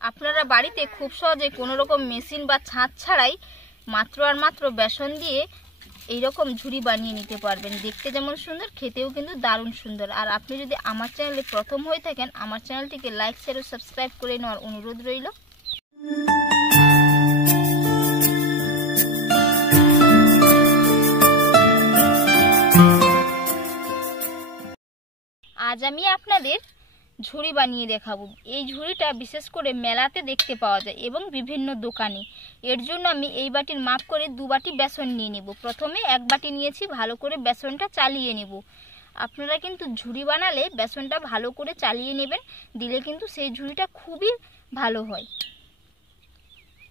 আপনারা বাড়িতে খুব সহজে কোনো রকম মেশিন বা ছাঁচ ছাড়াই মাত্র আর মাত্র বেসন দিয়ে এইরকম ঝুড়ি বানিয়ে নিতে পারবেন। দেখতে যেমন সুন্দর, খেতেও কিন্তু দারুণ সুন্দর। আর আপনি যদি আমার চ্যানেলে প্রথম হয়ে থাকেন, আমার চ্যানেলটিকে লাইক শেয়ার ও সাবস্ক্রাইব করে নেওয়ার অনুরোধ রইল। আজ আমি আপনাদের ঝুড়ি বানিয়ে দেখাবো। এই ঝুড়িটা বিশেষ করে মেলাতে দেখতে পাওয়া যায় এবং বিভিন্ন দোকানে। এর জন্য আমি এই বাটির মাপ করে 2 বাটি বেসন নিয়ে নেব। প্রথমে 1 বাটি নিয়েছি, ভালো করে বেসনটা চালিয়ে নেব। আপনারা কিন্তু ঝুড়ি বানালে বেসনটা ভালো করে চালিয়ে নেবেন, দিলে কিন্তু সেই ঝুড়িটা খুবই ভালো হয়।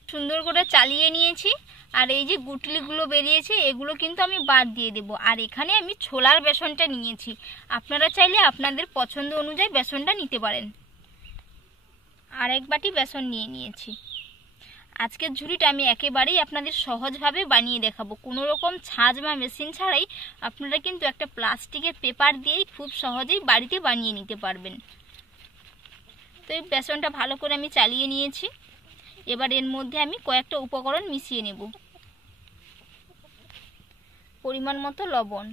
সুন্দর করে চালিয়ে নিয়েছি। আর এই যে গুটলিগুলো বেরিয়েছে, এগুলো কিন্তু আমি বাদ দিয়ে দেব। আর এখানে আমি ছোলার বেসনটা নিয়েছি, আপনারা চাইলে আপনাদের পছন্দ অনুযায়ী বেসনটা নিতে পারেন। আর 1 বাটি বেসন নিয়েছি। আজকের ঝুড়িটা আমি একেবারেই আপনাদের সহজভাবে বানিয়ে দেখাবো, কোনো রকম ছাঁচ বা মেশিন ছাড়াই। আপনারা কিন্তু একটা প্লাস্টিকের পেপার দিয়েই খুব সহজেই বাড়িতে বানিয়ে নিতে পারবেন। তো এই বেসনটা ভালো করে আমি চালিয়ে নিয়েছি। এবার এর মধ্যে আমি কয়েকটা উপকরণ মিশিয়ে নেব। পরিমাণ মতো লবণ,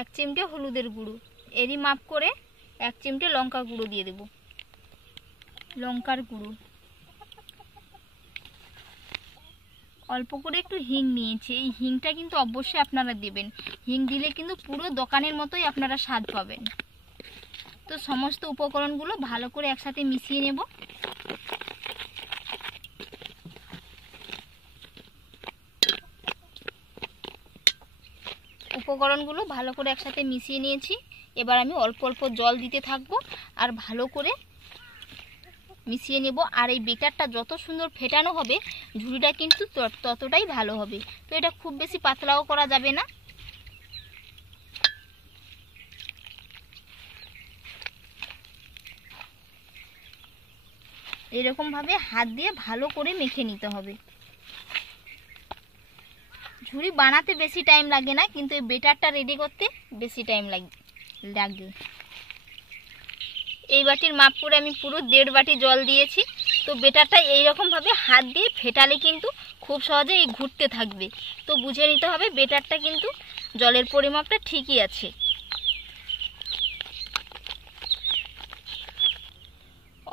1 চিমটে হলুদের গুঁড়ো, এরই মাপ করে 1 চিমটে লঙ্কা গুঁড়ো দিয়ে দেব। লঙ্কার গুঁড়ো, অল্প করে একটু হিং নিয়েছি। এই হিংটা কিন্তু অবশ্যই আপনারা দেবেন। হিং দিলে কিন্তু পুরো দোকানের মতোই আপনারা স্বাদ পাবেন। তো সমস্ত উপকরণগুলো ভালো করে একসাথে মিশিয়ে নেব। উপকরণগুলো ভালো করে একসাথে মিশিয়ে নিয়েছি। এবার আমি অল্প অল্প জল দিতে থাকবো আর ভালো করে মিশিয়ে নেব। আর এই বেটারটা যত সুন্দর ফেটানো হবে, ঝুড়িটা কিন্তু ততটাই ভালো হবে। তো এটা খুব বেশি পাতলাও করা যাবে না। এরকম ভাবে হাত দিয়ে ভালো করে মেখে নিতে হবে। ঝুড়ি বানাতে বেশি টাইম লাগে না, কিন্তু এই বেটারটা রেডি করতে বেশি টাইম লাগে। এই বাটির মাপ করে আমি পুরো 1.5 বাটি জল দিয়েছি। তো বেটারটা এইরকম ভাবে হাত দিয়ে ফেটালে কিন্তু খুব সহজে এই ঘুরতে থাকবে। তো বুঝে নিতে হবে বেটারটা কিন্তু জলের পরিমাপটা ঠিকই আছে।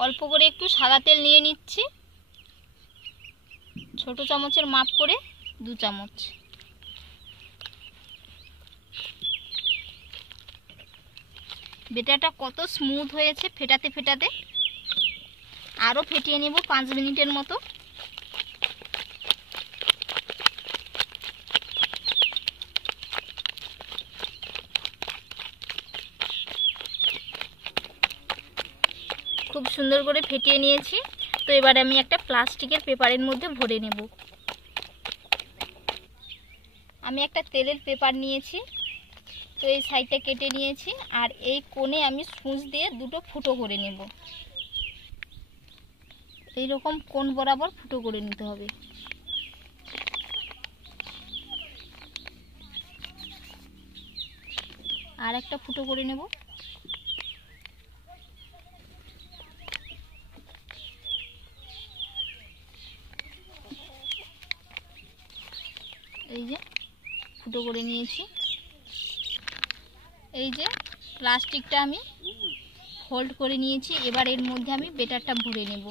অল্প করে একটু সাদা তেল নিয়ে নিচ্ছি, ছোট চামচের মাপ করে 2 চামচ। বেটারটা কত স্মুথ হয়েছে ফেটাতে ফেটাতে। আরও ফেটিয়ে নেব 5 মিনিটের মতো। খুব সুন্দর করে ফেটিয়ে নিয়েছি। তো এবার আমি একটা প্লাস্টিকের পেপারের মধ্যে ভরে নেব। আমি একটা তেলের পেপার নিয়েছি, তো এই সাইডটা কেটে নিয়েছি। আর এই কোণে আমি সূচ দিয়ে 2টো ফুটো করে নেব। এইরকম কোণ বরাবর ফুটো করে নিতে হবে। আর একটা ফুটো করে নেব। এই যে ফুটো করে নিয়েছি। এই যে প্লাস্টিকটা আমি ফোল্ড করে নিয়েছি। এবার এর মধ্যে আমি বেটারটা ভরে নেব।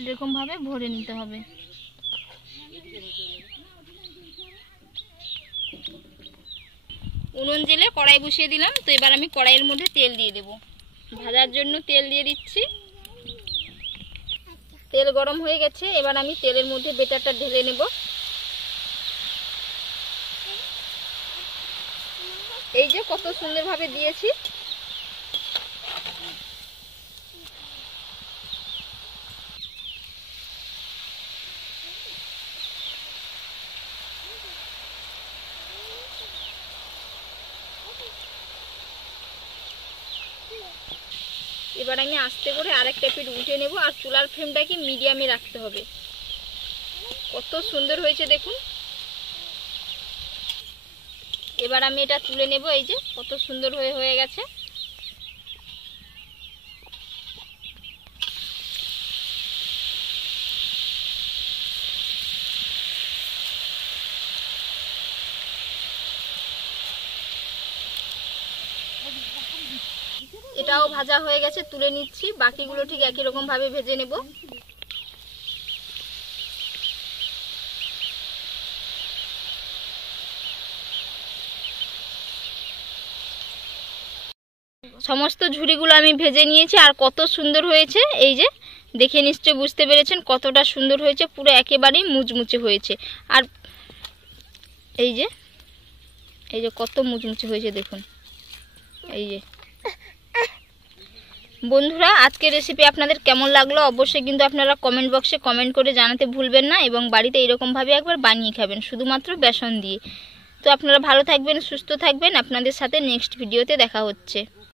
এরকম ভাবে ভরে নিতে হবে। উনুন জেলে কড়াই বসিয়ে দিলাম। তো এবার আমি কড়াইয়ের মধ্যে তেল দিয়ে দেব। ভাজার জন্য তেল দিয়ে দিচ্ছি। তেল গরম হয়ে গেছে। এবার আমি তেলের মধ্যে বেটারটা ঢেলে নেব। এই যে কত সুন্দরভাবে দিয়েছি। এবার আমি আস্তে করে আরেকটা পিঠ উল্টে নেব। আর চুলার ফ্লেমটাকে মিডিয়ামে রাখতে হবে। কত সুন্দর হয়েছে দেখুন। এবার আমি এটা তুলে নেব। এই যে কত সুন্দর হয়ে গেছে। এটাও ভাজা হয়ে গেছে, তুলে নিচ্ছি। বাকিগুলো ঠিক একই রকম ভাবে ভেজে নেব। সমস্ত ঝুড়িগুলো আমি ভেজে নিয়েছি। আর কত সুন্দর হয়েছে, এই যে দেখে নিশ্চয়ই বুঝতে পেরেছেন কতটা সুন্দর হয়েছে, পুরো একেবারেই মুচমুচে হয়েছে। আর এই যে কত মুচমুচে হয়েছে দেখুন। এই যে বন্ধুরা, আজকের রেসিপি আপনাদের কেমন লাগলো অবশ্যই কিন্তু আপনারা কমেন্ট বক্সে কমেন্ট করে জানাতে ভুলবেন না, এবং বাড়িতে এইরকমভাবে একবার বানিয়ে খাবেন শুধুমাত্র বেসন দিয়ে। তো আপনারা ভালো থাকবেন, সুস্থ থাকবেন। আপনাদের সাথে নেক্সট ভিডিওতে দেখা হচ্ছে।